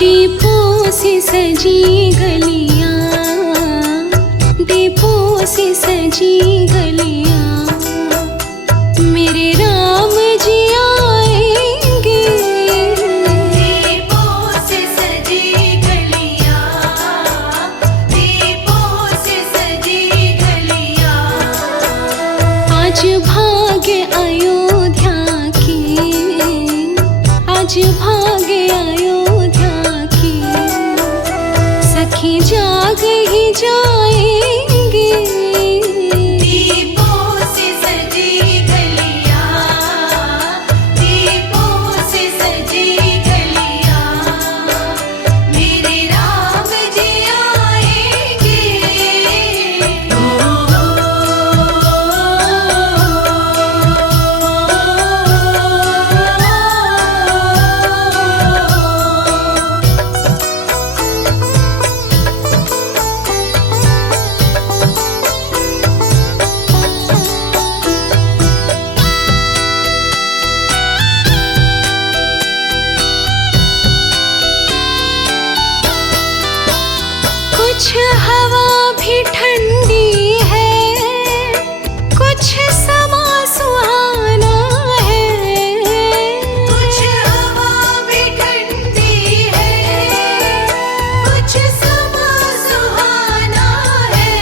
दीपों से सजी गलियां, दीपों से सजी गलियां, मेरे राम जी आएंगे। दीपों से सजी गलियां, दीपों से सजी गलियां, आज भाग्य अयोध्या की, आज भाग्य अयोध्या की, सखी जाग ही जाएंगे। दीपों से सजी गलियां, दीपों से सजी गलियां, मेरे राम जी आएंगे। कुछ हवा भी ठंडी है, कुछ समा सुहाना है, कुछ हवा भी ठंडी है, कुछ समा सुहाना है,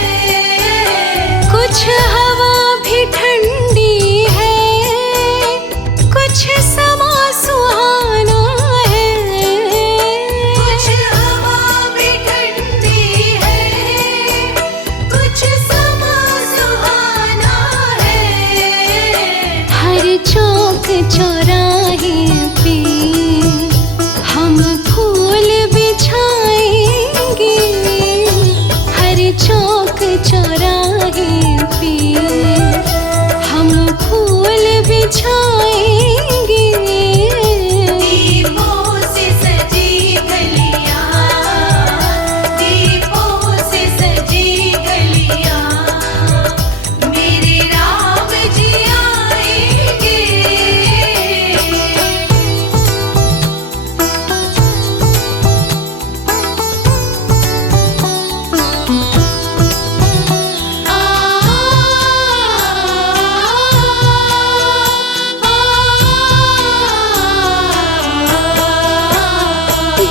कुछ हवा भी ठंडी है, कुछ समा सुहाना है, कुछ हवा भी ठंडी है, कुछ समा सुहाना है। हर चौक चौराहे पे हम फूल बिछाएंगे, हर चौक चौराहे पे हम फूल बिछाएंगे। दीपों से सजी गलियां, दीपों से सजी गलियां, मेरे राम जी आएंगे।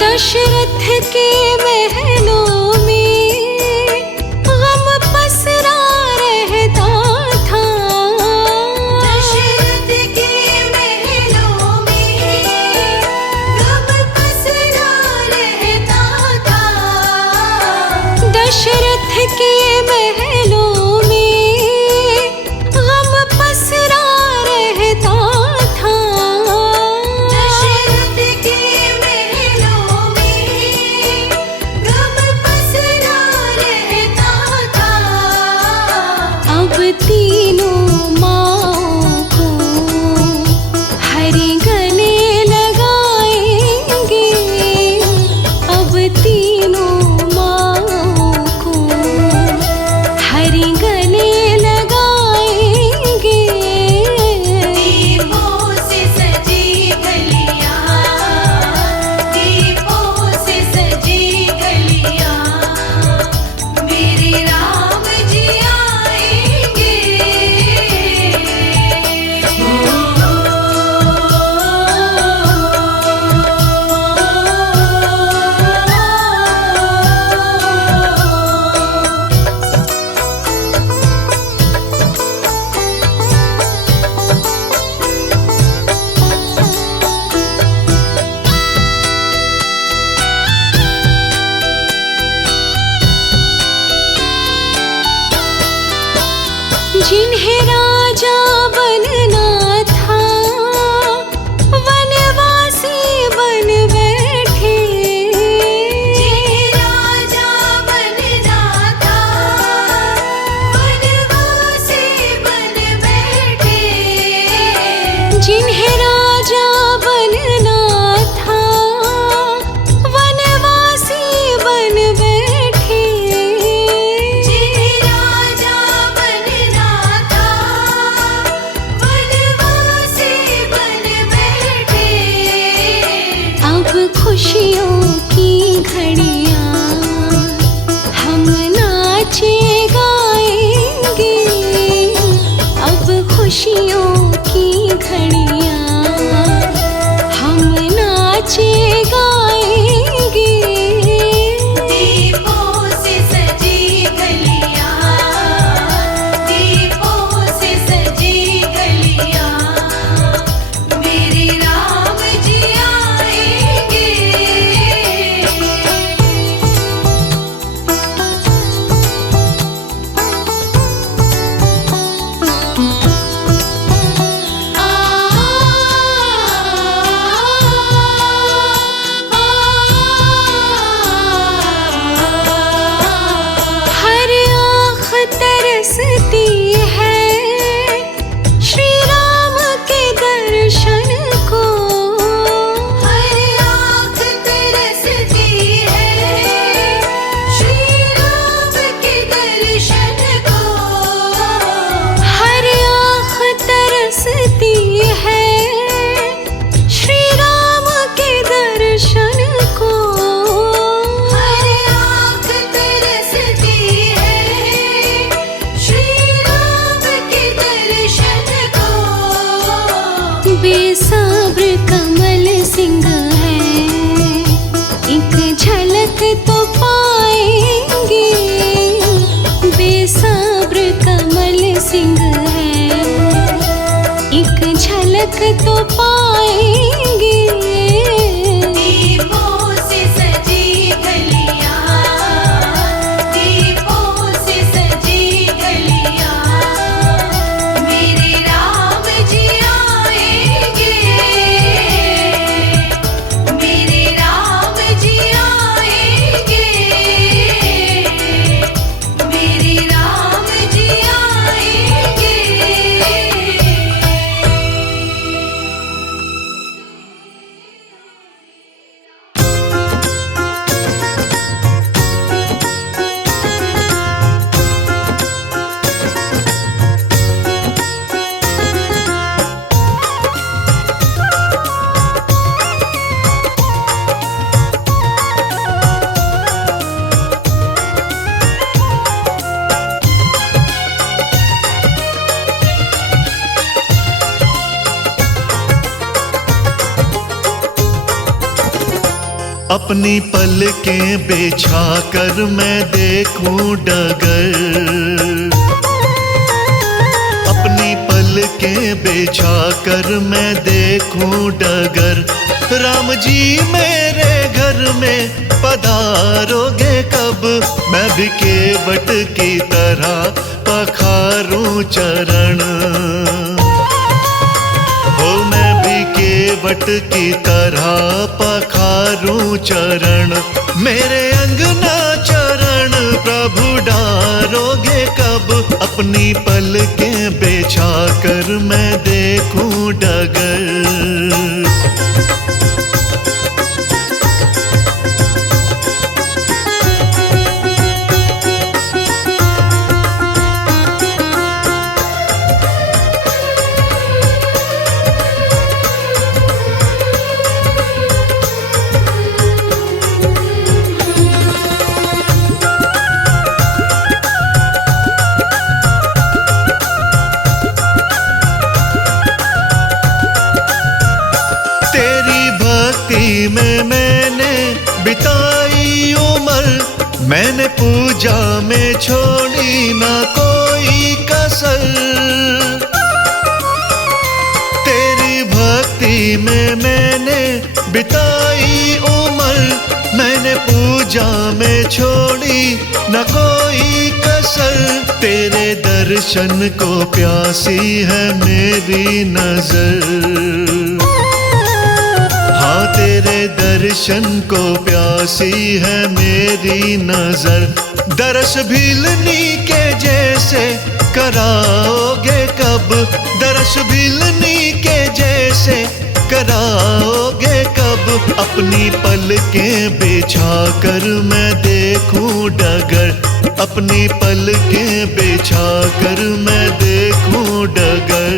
दशरथ के महलों में गम पसरा रहता था, दशरथ के महलों में गम पसरा रहता था, दशरथ के महलों में गम पसरा रहता था, दशरथ के महलों में गम खुशियों की घड़ियाँ हम नाचे गाएंगे। अब खुशियों की घड़ियाँ हम नाचे गाएंगे। दीपों से सजी गलियां, दीपों से सजी गलियां, मेरे राम जी आएंगे। हर आँख तरसती है श्री राम के दर्शन को। हर आँख तरसती है श्री राम के दर्शन को। हर आँख तरसती है श्री राम के दर्शन को। हर आँख तरसती है श्री राम के दर्शन को। बेसब्र कमल सिंह है एक झलक तो पाएंगे। बेसब्र कमल सिंह है एक झलक तो पाएंगे। दीपों से सजी गलियां, दीपों से सजी गलियां, मेरे राम जी आएंगे। मेरे राम जी आएंगे। मेरे राम जी आएंगे। अपनी पलकें बिछा कर मैं देखूं डगर। अपनी पलकें बिछा कर मैं देखूं डगर। राम जी मेरे घर में पधारोगे कब? मैं भी केवट की तरह पखारूं चरण। हो मैं भी केवट की तरह पखारूं चरण। मेरे अंगना चरण प्रभु डारोगे कब? अपनी पलकें बिछा कर मैं देखूं डगर। में मैंने बिताई उम्र। मैंने पूजा में छोड़ी ना कोई कसर। तेरी भक्ति में मैंने बिताई उम्र। मैंने पूजा में छोड़ी न कोई कसर। तेरे दर्शन को प्यासी है मेरी नजर। हाँ तेरे दर्शन को प्यासी है मेरी नजर। दरस भीलनी के जैसे कराओगे कब? दरस भीलनी के जैसे कराओगे कब? अपनी पलकें बिछा कर मैं देखूं डगर। अपनी पलकें बिछा कर मैं देखूं डगर।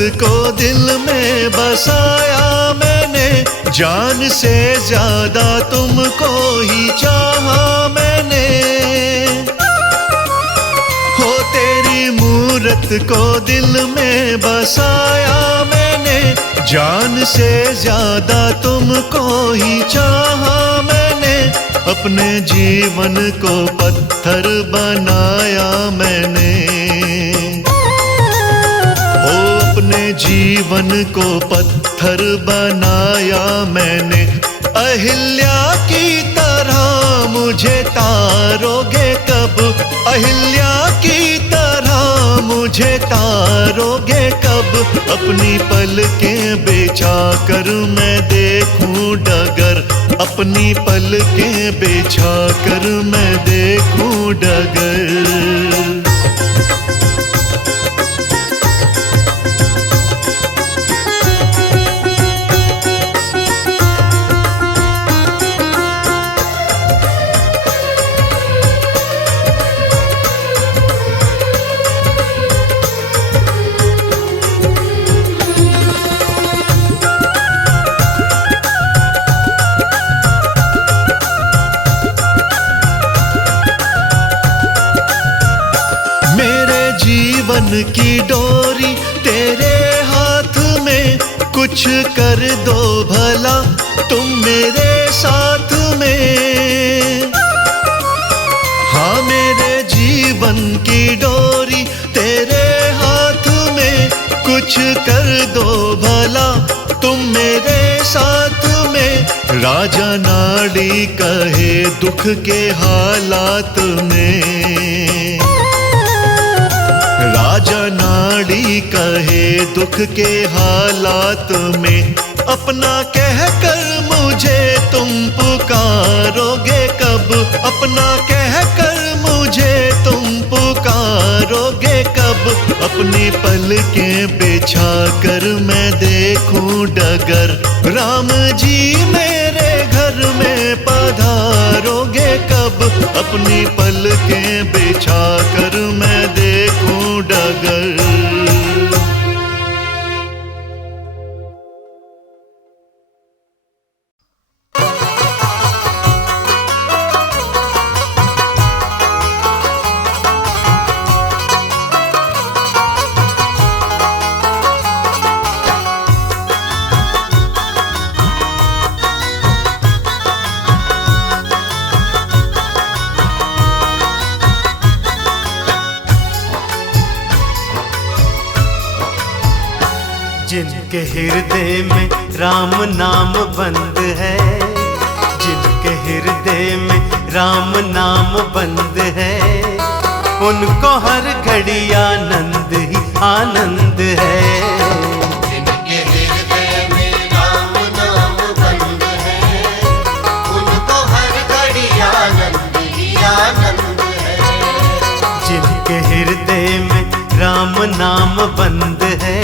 को दिल में बसाया मैंने, जान से ज्यादा तुमको ही चाहा मैंने। हो तेरी मूरत को दिल में बसाया मैंने, जान से ज्यादा तुमको ही चाहा मैंने। अपने जीवन को पत्थर बनाया मैंने, ओ अपने जीवन को पत्थर बनाया मैंने। अहिल्या की तरह मुझे तारोगे कब, अहिल्या की तरह मुझे तारोगे कब। अपनी पलकें बिछा कर मैं देखूं डगर, अपनी पलकें बिछा कर मैं देखूं डगर। जीवन की डोरी तेरे हाथ में, कुछ कर दो भला तुम मेरे साथ में। हाँ मेरे जीवन की डोरी तेरे हाथ में, कुछ कर दो भला तुम मेरे साथ में। राजा नाड़ी कहे दुख के हालात में, राजा नाड़ी कहे दुख के हालात में। अपना कहकर मुझे तुम पुकारोगे कब, अपना कहकर मुझे तुम पुकारोगे कब। अपनी पलकें बिछा कर मैं देखूं डगर, राम जी मेरे घर में पधारोगे कब। अपनी पलकें बिछा कर मैं देखूं डगर। जिनके हृदय में राम नाम बंद है, जिनके हृदय में राम नाम बंद है, उनको हर घड़ी आनंद ही आनंद है। जिनके हृदय में राम नाम बंद है, उनको हर घड़ी आनंद ही आनंद है। जिनके हृदय में राम नाम बंद है,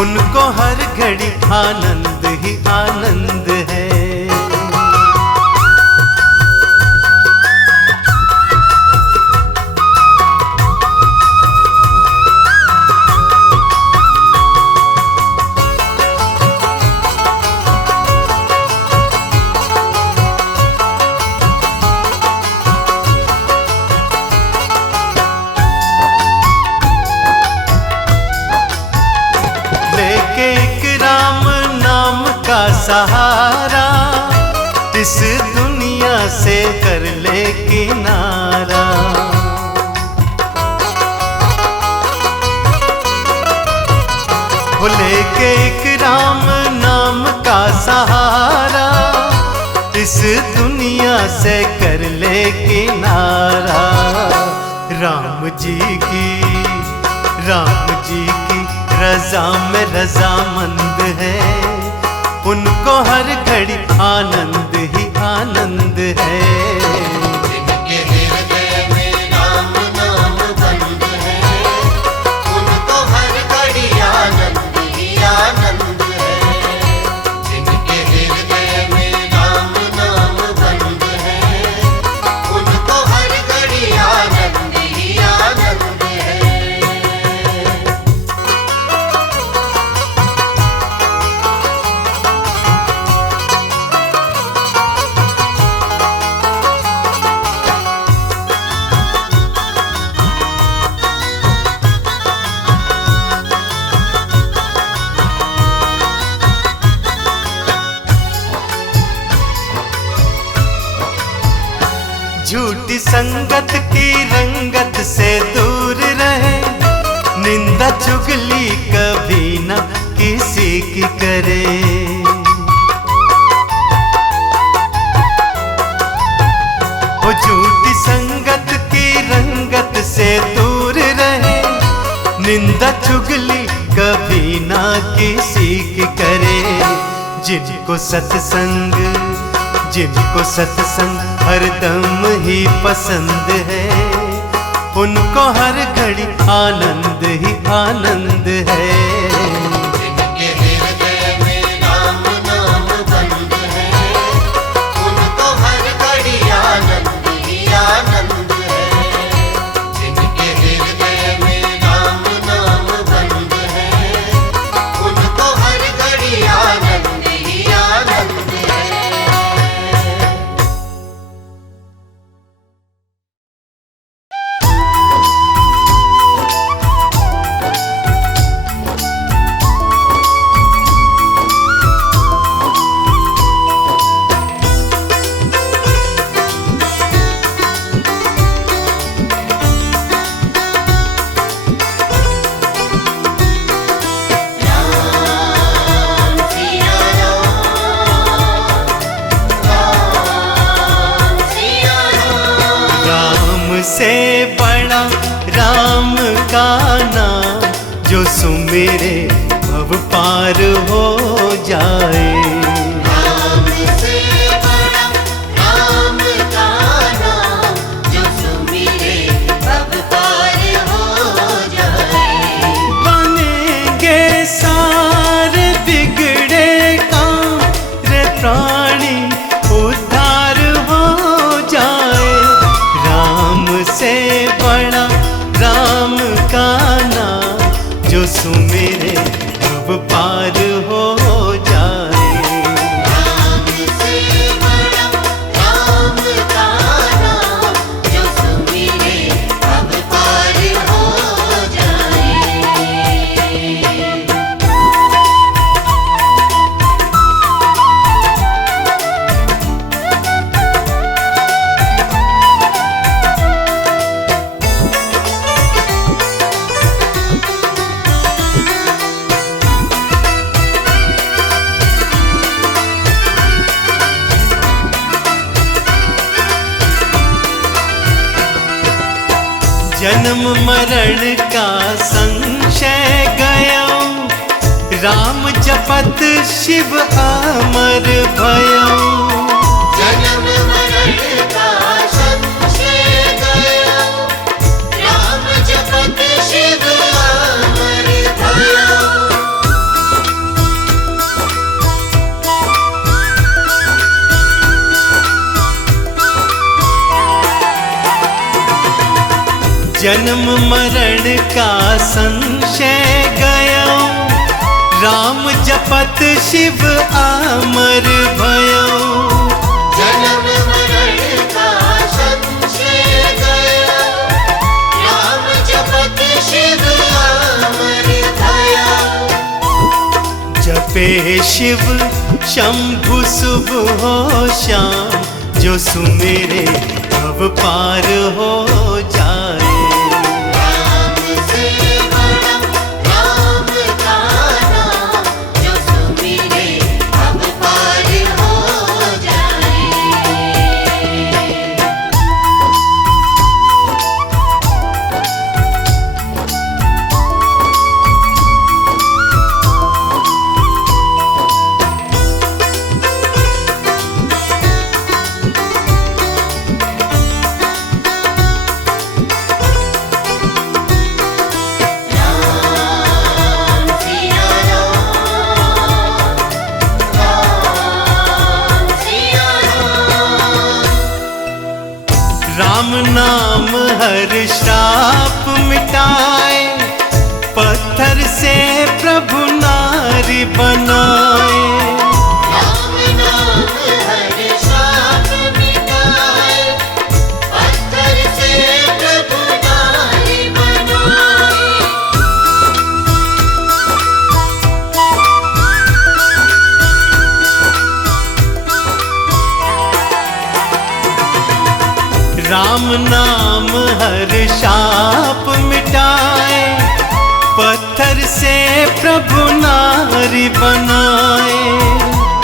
उनको हर घड़ी आनंद ही आनंद है। सहारा इस दुनिया से कर ले किनारा। वो लेके एक राम नाम का सहारा इस दुनिया से कर ले किनारा। राम जी की रजा में रजामंद है, उनको हर घड़ी आनंद ही आनंद है। जिनके हृदय में राम नाम बंद है, उनको हर घड़ी आनंद ही आनंद है। जिनके हृदय में राम नाम बंद है, उनको हर घड़ी आनंद ही आनंद है। संगत की रंगत से दूर रहे, निंदा चुगली कभी न किसी की करे। वो झूठी संगत की रंगत से दूर रहे, निंदा चुगली कभी ना किसी की करे। जिनको सत्संग हरदम ही पसंद है, उनको हर घड़ी आनंद ही आनंद है। जिनके हृदय में राम नाम बंद है, उनको हर घड़ी आनंद ही आनंद है। जिनके हृदय में राम नाम बंद है, उनको हर घड़ी आनंद ही आनंद है। से बड़ा राम का नाम, जो सुमेरे भव पार हो जाए। राम से बड़ा राम का नाम, जो सुमिरे भव पार हो जाए। बनेंगे सारे बिगड़े काम, रे प्राणी उद्धार हो जाए। राम से बड़ा राम का नाम, जो सुमेरे भव पार हो जाए। राम से बड़ा राम का नाम, जो सुमिरे भव पार हो जाए। जन्म मरण का संशय गया, राम जपत शिव अमर भयो। जन्म मरण का संशय गया, राम जपत शिव अमर भयो। जन्म मरण का संशय गया, राम जपत शिव अमर भयो। जन्म मरण का संशय गया, राम जपत शिव अमर भयो। जपे शिव शंभु शुभ हो श्याम, जो सुमेरे भव पार हो जाए। राम से बड़ा राम का नाम, जो सुमिरे भव पार हो जाए। राम नाम हर श्राप मिटाए, पत्थर से प्रभु नारी बनाए। राम नाम हर श्राप मिटाए, पत्थर से प्रभु नारी बनाए। राम नाम हर शाप मिटाए, पत्थर से प्रभु नारी बनाए।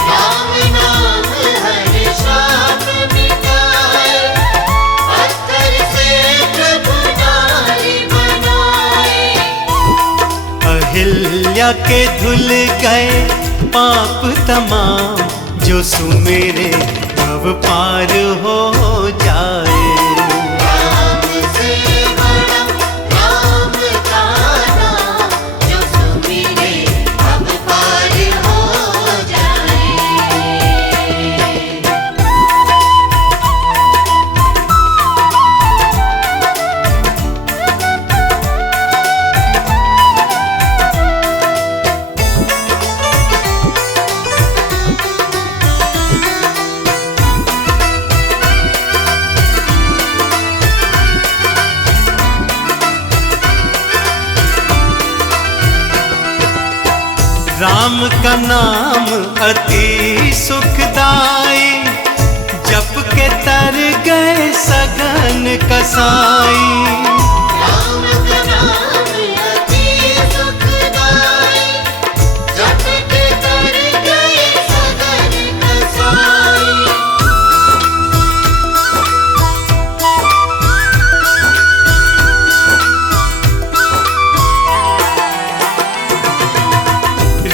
राम नाम हर शाप मिटाए, पत्थर से प्रभु नारी बनाए। अहिल्या के धुल गए पाप तमाम, जो सुमेरे भव पार हो जाए। राम से बड़ा राम का नाम, जो सुमिरे अब पार हो जाए। राम का नाम अति सुखदाई, जप के तर गए सघन कसाई। राम का नाम अति सुखदाई, जप के तर गए सघन कसाई।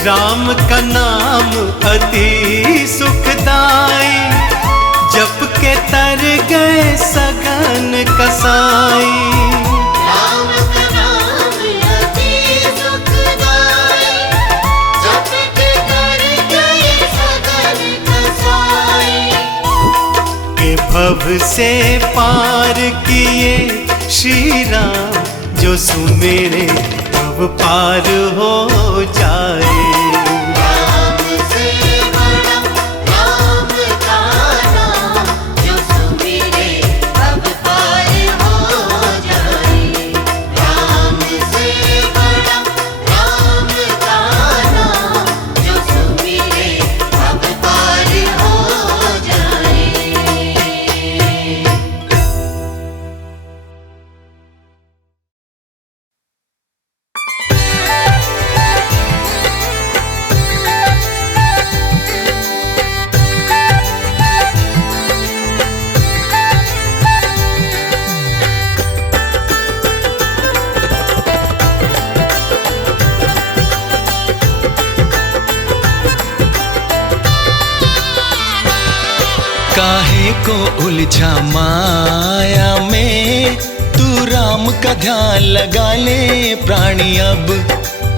राम का नाम अति सुखदाई, जप के तर गए सघन कसाई। राम का नाम अति सुखदाई, जप के तर गए सघन कसाई। के भव से पार किए श्री राम, जो सुमेरे भव पार हो जाए। राम से बड़ा राम का नाम, जो सुमिरे अब पार हो जाए। राम से बड़ा राम का नाम, जो सुमिरे अब पार हो जाए। काहे को उलझा माया में, तू राम का ध्यान लगा ले प्राणी अब।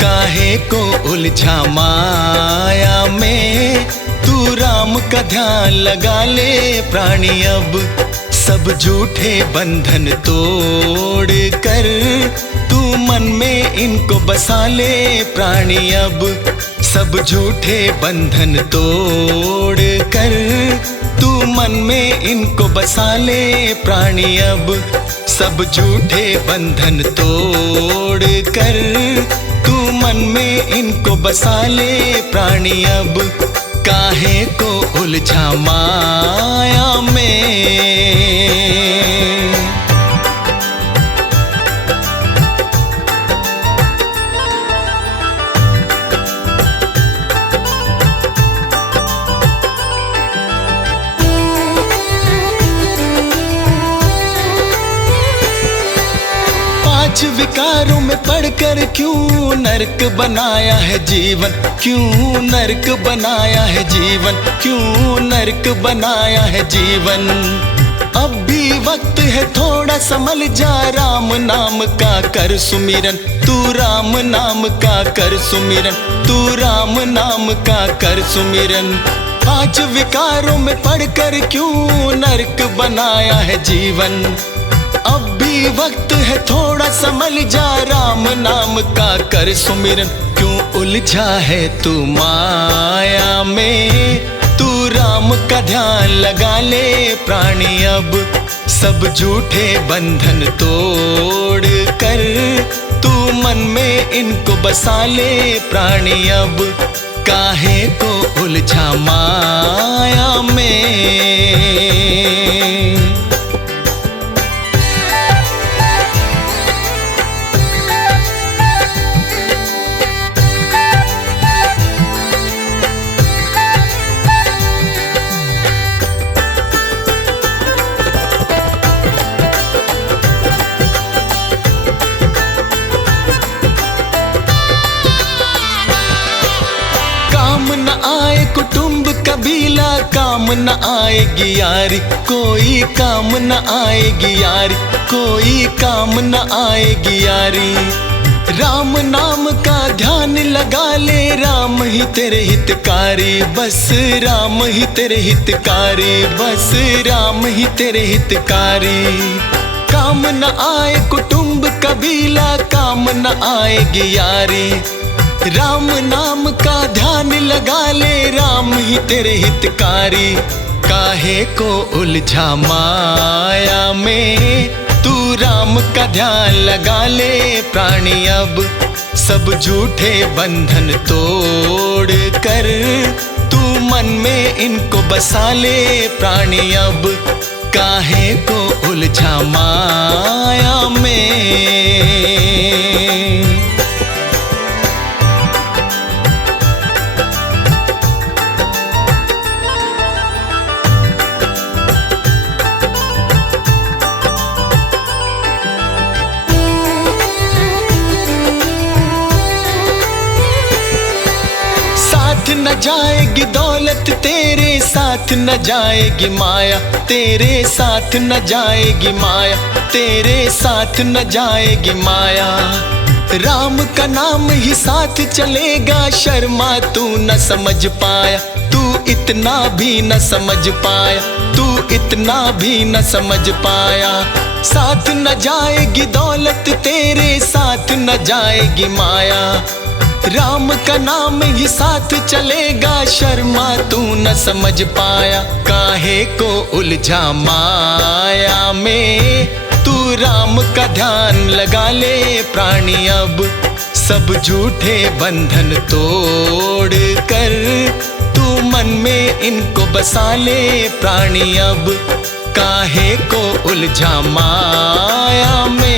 काहे को उलझा माया में, तू राम का ध्यान लगा ले प्राणी अब। सब झूठे बंधन तोड़ कर तू मन में इनको बसा ले प्राणी अब। सब झूठे बंधन तोड़ कर तू मन में इनको बसा ले प्राणी अब। सब झूठे बंधन तोड़ कर तू मन में इनको बसा ले प्राणी अब। काहे को उलझा माया में। पांच विकारों में पढ़कर क्यों नरक बनाया है जीवन, क्यों नरक बनाया है जीवन, क्यों नरक बनाया है जीवन। अब भी वक्त है थोड़ा संभल जा, राम नाम का कर सुमिरन, तू राम नाम का कर सुमिरन, तू राम नाम का कर सुमिरन। पांच विकारों में पढ़कर क्यों नरक बनाया है जीवन। अब भी वक्त है थोड़ा संभल जा, राम नाम का कर सुमिरन। क्यों उलझा है तू माया में, तू राम का ध्यान लगा ले प्राणी अब। सब झूठे बंधन तोड़ कर तू मन में इनको बसा ले प्राणी अब। काहे को उलझा माया में। काम न आए कुटुंब कबीला, काम न आएगी यारी, कोई काम न आएगी यारी, कोई काम न आएगी यारी। राम नाम का ध्यान लगा ले, राम ही तेरे हितकारी, बस राम ही तेरे हितकारी, बस राम ही तेरे हितकारी। काम न आए कुटुंब कबीला, काम न आएगी यारी, राम नाम का ध्यान लगा ले, राम ही तेरे हितकारी। काहे को उलझा माया में, तू राम का ध्यान लगा ले प्राणी अब। सब झूठे बंधन तोड़ कर तू मन में इनको बसा ले प्राणी अब। काहे को उलझा माया में। न जाएगी दौलत तेरे साथ, न जाएगी माया तेरे साथ, न जाएगी माया तेरे साथ, न जाएगी माया। राम का नाम ही साथ चलेगा, शर्मा तू न समझ पाया, तू इतना भी न समझ पाया, तू इतना भी न समझ पाया। साथ न जाएगी दौलत तेरे साथ, न जाएगी माया, राम का नाम ही साथ चलेगा, शर्मा तू न समझ पाया। काहे को उलझा माया में, तू राम का ध्यान लगा ले प्राणी अब। सब झूठे बंधन तोड़ कर तू मन में इनको बसा ले प्राणी अब। काहे को उलझा माया में।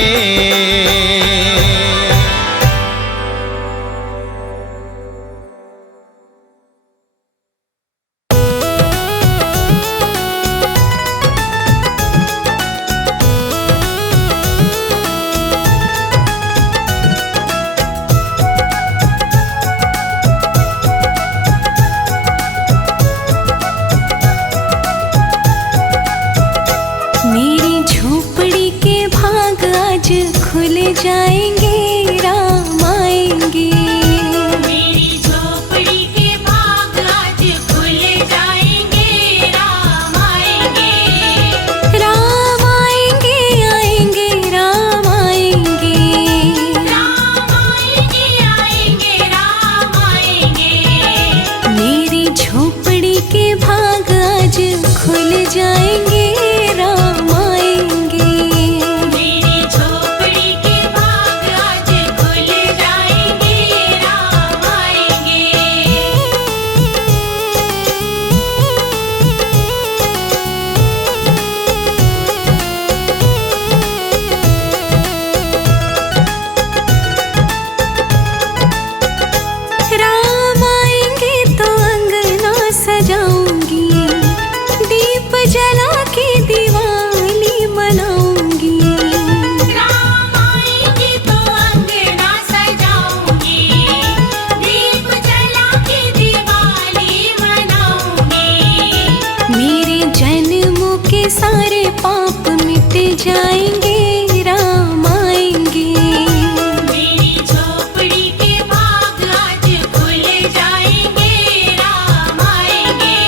मेरी झोपड़ी के भाग आज खुल जाएंगे, राम आएंगे। मेरी झोपड़ी के भाग आज खुल जाएंगे, राम आएंगे। राम आएंगे, आएंगे, राम आएंगे। राम आएंगे, आएंगे, राम आएंगे। मेरी झोपड़ी के भाग आज खुल जाएंगे, राम आएंगे। मेरी झोपड़ी के भाग आज खुल जाएंगे, राम आएंगे। राम आएंगे तो अंगना सजाऊंगी, दीप जला के दिवाली मनाऊंगी। राम आएंगे तो अंगना सजाऊंगी, दीप जला के दिवाली मनाऊंगी। मेरे जन्मों के सारे पाप मिट जाएंगे, राम आएंगे। मेरी झोपड़ी के भाग आज खुल जाएंगे, राम आएंगे।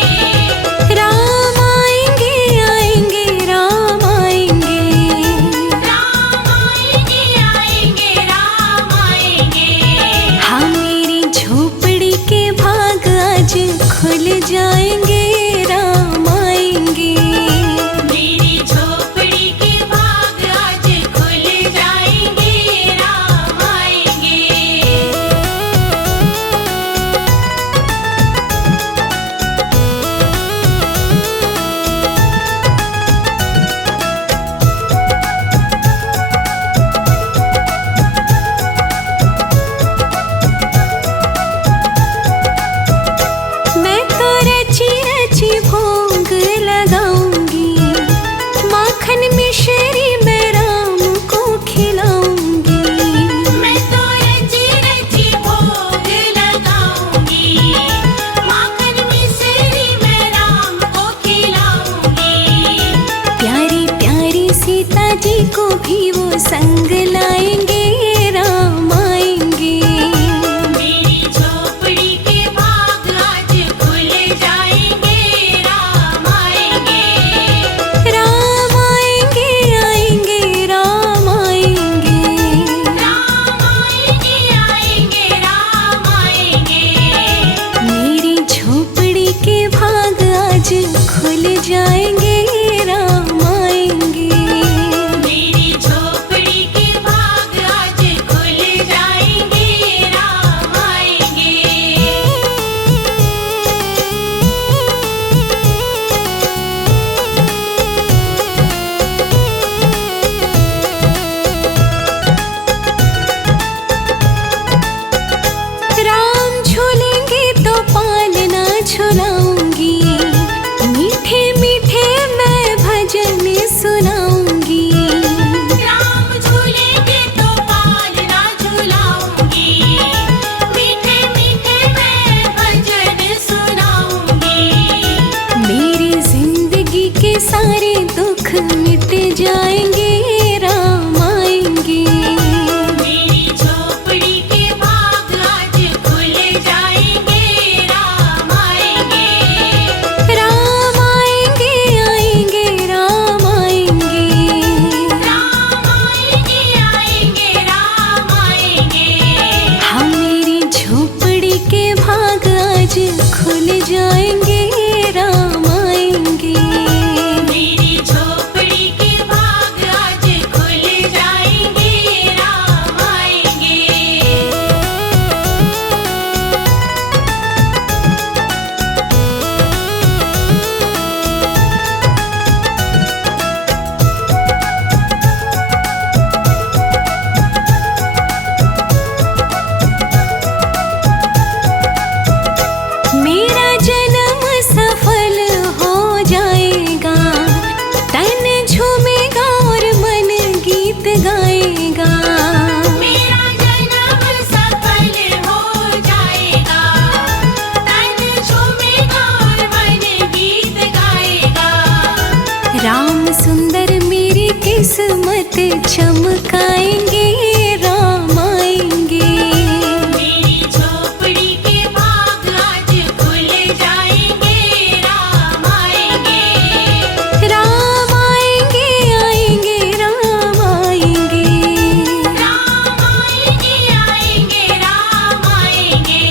राम आएंगे, आएंगे, राम आएंगे। राम आएंगे, आएंगे, राम आएंगे। हाँ मेरी झोपड़ी के भाग आज खुल जाएंगे, राम आएंगे। मेरी झोपड़ी के भाग जी को भी वो संग लाएंगे, राम आएंगे। मेरी झोपड़ी के भाग आज खुल जाएंगे, राम आएंगे। राम आएंगे, आएंगे, राम आएंगे। राम आएंगे, आएंगे, राम आएंगे। मेरी झोपड़ी के भाग आज खुल जाएंगे, राम आएंगे। मेरी झोपड़ी के भाग आज खुल जाएंगे, राम आएंगे। राम झूलेंगे तो पालना झुलाऊंगी, मीठे मीठे मैं भजन सुनाऊंगी। राम झूलेंगे तो पालना झुलाऊंगी, मीठे मीठे मैं भजन सुनाऊंगी। मेरी जिंदगी के सारे दुख मिट जाएंगे, राम आएंगे। मेरी झोपड़ी के भाग आज खुल जाएंगे, राम आएंगे। राम आएंगे, आएंगे, राम आएंगे। राम आएंगे, आएंगे, राम आएंगे। हाँ, मेरी झोपड़ी के भाग आज खुल जाएंगे, राम आएंगे। मेरी झोपड़ी के भाग आज खुल जाएंगे, राम आएंगे। मेरा जन्म सफल हो जाएगा, तन झूमेगा और मन गीत गाएगा। मेरा जन्म सफल हो जाएगा, तन झूमेगा और मन गीत गाएगा। राम सुंदर मेरी किस्मत चमकाएंगे, राम आएंगे। मेरी झोपड़ी के भाग आज खुल जाएंगे, राम आएंगे। राम आएंगे, आएंगे, राम आएंगे। राम आएंगे, आएंगे, राम आएंगे।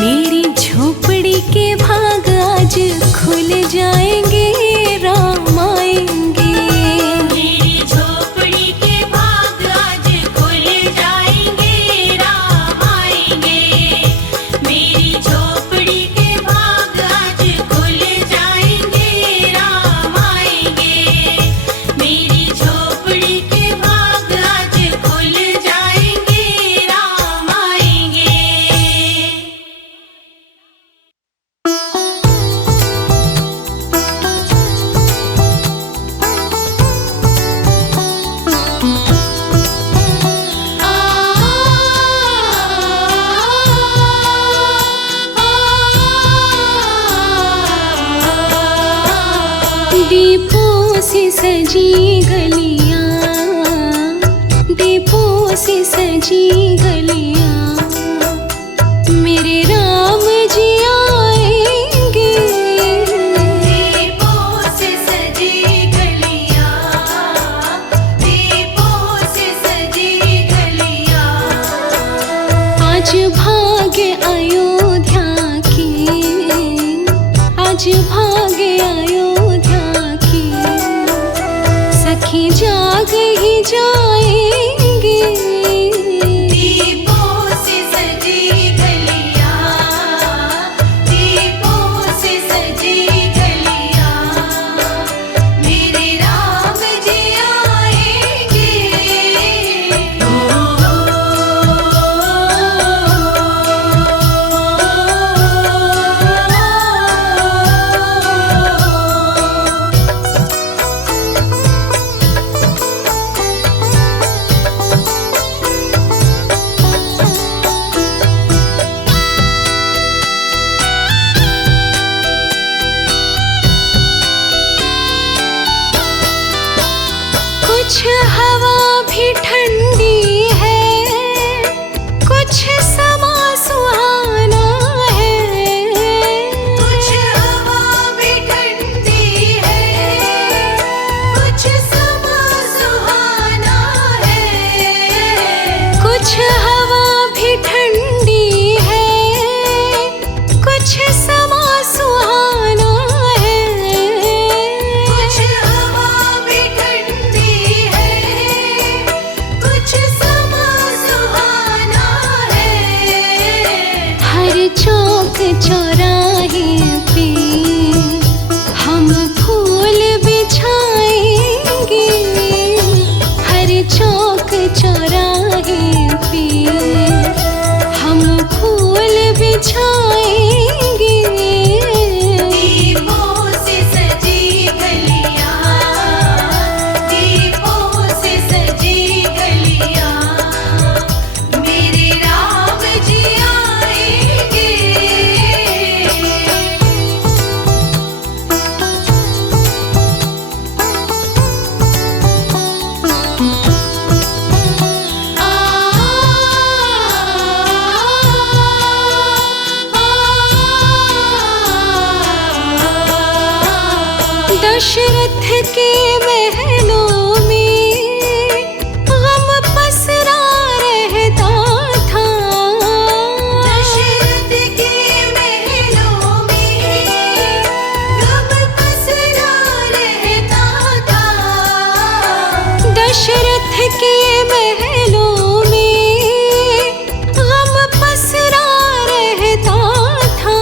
मेरी झोपड़ी के भाग आज खुल जाएंगे, राम आएंगे। मेरी झोपड़ी के भाग आज खुल जाएंगे, राम आएंगे। मेरी झोपड़ी के भाग आज खुल जाएंगे, राम आएंगे। मेरी झोपड़ी के भाग आज खुल जाएंगे, राम आएंगे। दीपों से सजी गलियां, दीपों से सजी गलियां, मेरे राम जी आएंगे। दीपों से सजी गलियां, दीपों से सजी गलियां। आज भाग्य अयोध्या की, आज भाग्य अयोध्या की, सखी जाग ही जाएंगे। दीपों चौक चौराहे पे हम फूल बिछाएंगे, हर चौक चौराहे पे हम फूल बिछाएंगे। दीपों से सजी गलियां, दीपों से सजी गलियां, मेरे राम जी आएंगे। दशरथ के महलों में गम पसरा रहता था, दशरथ के महलों में गम पसरा रहता था। दशरथ के महलों में गम पसरा रहता था।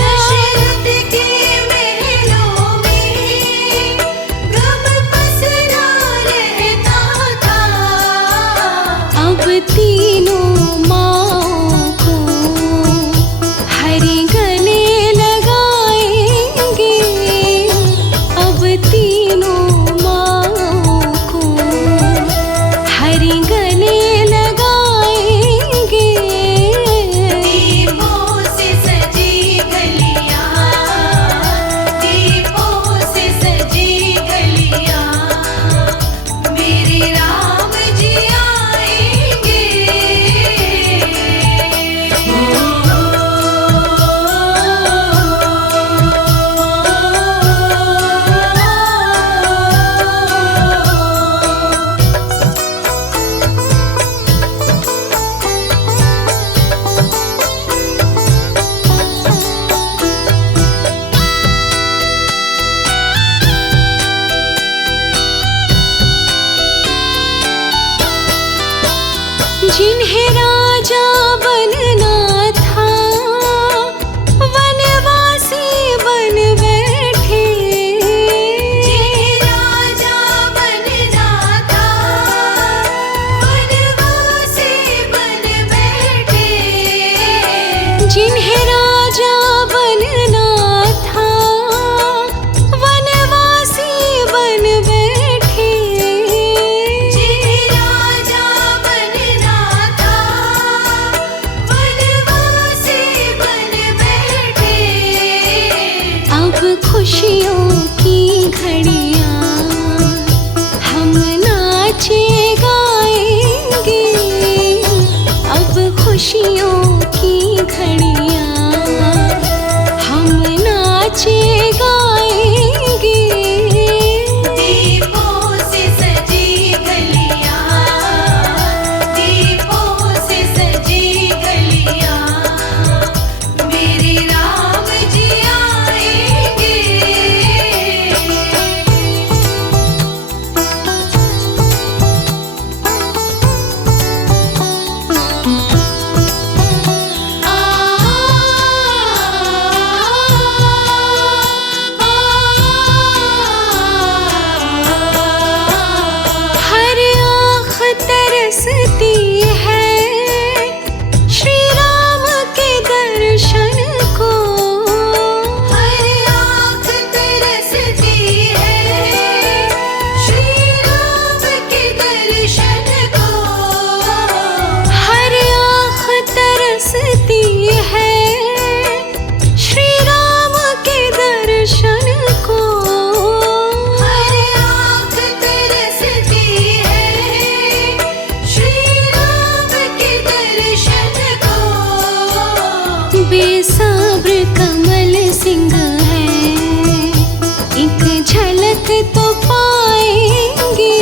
दशरथ के महलों में गम पसरा रहता था। अब तीनों माँओं को हरि गले लगाएंगे, अब तीनों माँओं को हरि गले लगाएंगे। दीपों से सजी गलियां, दीपों से सजी गलियां, मेरे राम जी आएंगे। जिन्हें राजा बनना था वनवासी बन बैठे, जिन्हें राजा बनना था वनवासी बन बैठे। जिन्हें राजा बनना था वनवासी बन बैठे। जिन्हें राजा बनना था वनवासी बन बैठे। अब खुशियों की घड़ियां हम नाचे गाएंगे, अब खुशियों की घड़ियां हम नाचे गाएंगे। दीपों से सजी गलियां, दीपों से सजी गलियां, मेरे राम जी आएंगे। हर आँख तरसती है श्री राम के दर्शन को, हर आँख तरसती है श्री राम के दर्शन को। हर आँख तरसती है श्री राम के दर्शन को। हर आँख तरसती है श्री राम के दर्शन को। बेसब्र कमल सिंह है, एक झलक तो पाएंगे।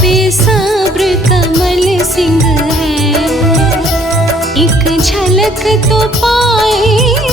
बेसब्र कमल सिंह है, एक झलक तो पाएंगे।